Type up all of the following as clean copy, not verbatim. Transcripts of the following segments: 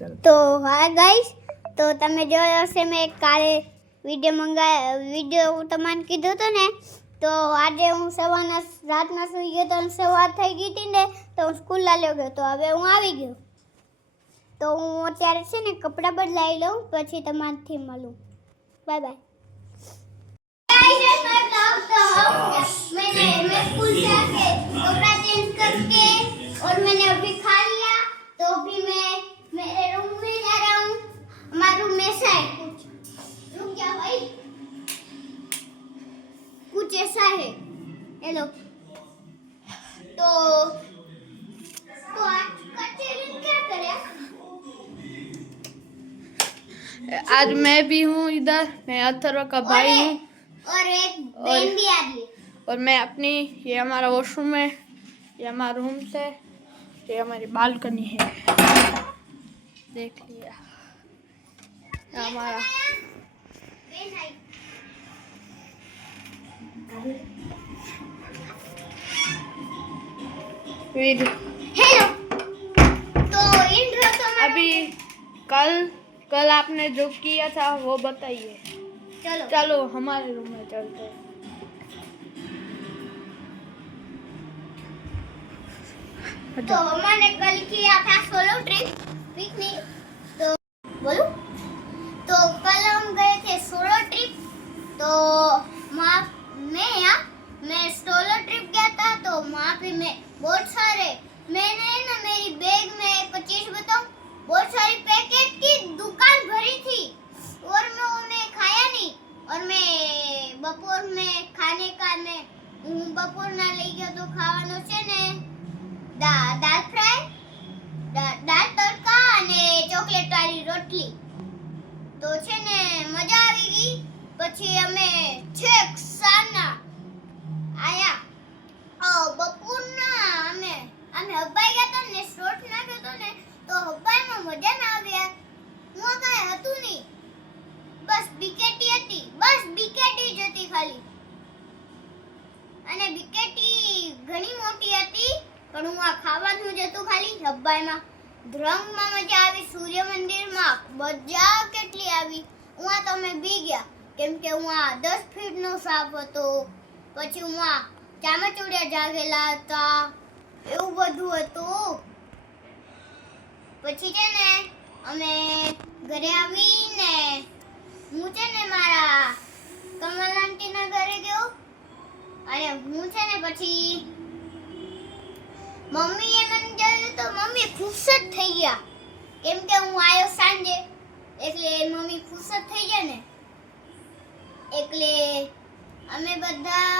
તો હા ગાઈસ, તો તમે જોયો હશે મેં કાલે વિડીયો તમને કીધું હતું ને, તો આજે હું રાતના સુઈ ગયો તો સવાર થઈ ગઈ હતી ને, તો હું સ્કૂલ લાલ્યો ગયો તો હવે હું આવી ગયો. તો હું અત્યારે છે ને કપડાં બદલાઈ લઉં, પછી તમારથી મળું. Bye bye. मैं स्कूल से आके कपड़ा चेंज करके और मैंने अभी खा लिया, तो अभी मैं मेरे रूम में जा रहा हूँ. हमारे रूम में ऐसा है कुछ, रुक जा भाई, कुछ ऐसा है हेलो. तो आज का चैलेंज क्या करें? आज मैं भी हूँ इधर, मैं अथर्व का भाई हूँ और एक बहन भी आ रही है. और मैं अपनी, ये हमारा वॉशरूम है, ये हमारा रूम है, ये हमारी बालकनी है, देख लिया हमारा. फिर हेलो, तो इंट्रो तो अभी कल आपने जो किया था वो बताइए. चलो चलो हमारे रूम में चलते हैं. तो मैंने कल किया था सोलो ट्रिप पिकनिक. तो बोलो, तो कल हम गए थे सोलो ट्रिप. तो मैं सोलो ट्रिप गया था, तो वहाँ पे मैं बहुत सारे, मैंने ना मेरी बैग में 25 बताऊँ, बहुत सारी पैकेट की दुकान भरी थी, और मैं खाया नहीं. और मैं बपोर में खाने का मैं बपोर ना लई गयो तो खाવાનો છે ને દાળ ફ્રાય, દાળ તડકા અને ચોકલેટ વાળી રોટલી. તો છે ને મજા આવી ગઈ. પછી અમે છેક સાંજના આયા. બપોરના અમે હબાઈ ગયા હતા ને, શોર્ટ નાખ્યો હતો ને, તો હબાઈમાં મજા ના આવી યાર. હું કાંઈ હતું નહીં, બસ બીકેટી હતી, બસ બીકેટી જ હતી ખાલી. અને બીકેટી ઘણી મોટી હતી, પણ હું આ ખાવાનું જ હતું ખાલી હબાઈમાં. ધ્રંગમાં મજા આવી, સૂર્ય મંદિરમાં મજા કેટલી આવી. હું તો અમે બી ગયા, કેમ કે હું 10 ફીટનો સાપ હતો. પછી હું ચામાચોડિયા જાગેલા હતા, એવું બધું હતું. પછી છે ને અમે ઘરે આવીને હું છે ને મારા કમલ આંટીના ઘરે ગયો. અને હું છે ને પછી મમ્મીએ મને જોયું તો મમ્મી ખુશ જ થઈ ગયા, કેમ કે હું આવ્યો સાંજે, એટલે મમ્મી ખુશ જ થઈ ગયા ને. એટલે અમે બધા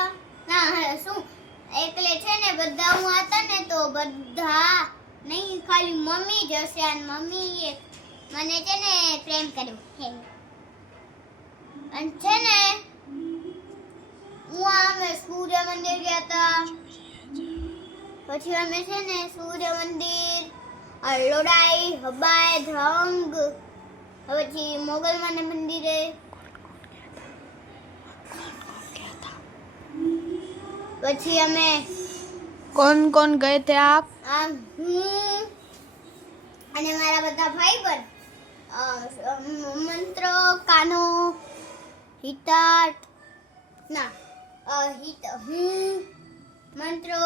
એટલે છે ને બધા હું હતા ને, તો બધા નહીં, ખાલી મમ્મી જ હશે. અને મમ્મીએ મને છે ને પ્રેમ કર્યો. અને છે ને અમે સૂર્ય મંદિર ગયા હતા. પછી અમે છે ને સૂર્ય મંદિર, લોડાઈ, હબાઈ, ધ્રંગ, પછી મોગલમાના મંદિરે. પછી અમે कौन कौन गए थे आप? હું અને મારા બધા ભાઈબંધ, મંત્ર, કાનો, હિતાર્થ, ના હું, મંત્રો,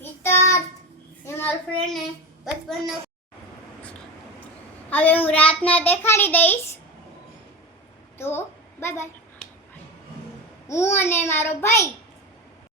હિતાર્થ એ મારો ફ્રેન્ડ ને બચપનનો. હવે હું રાતના દેખાડી દઈશ. તો બાય બાય. હું અને મારો ભાઈ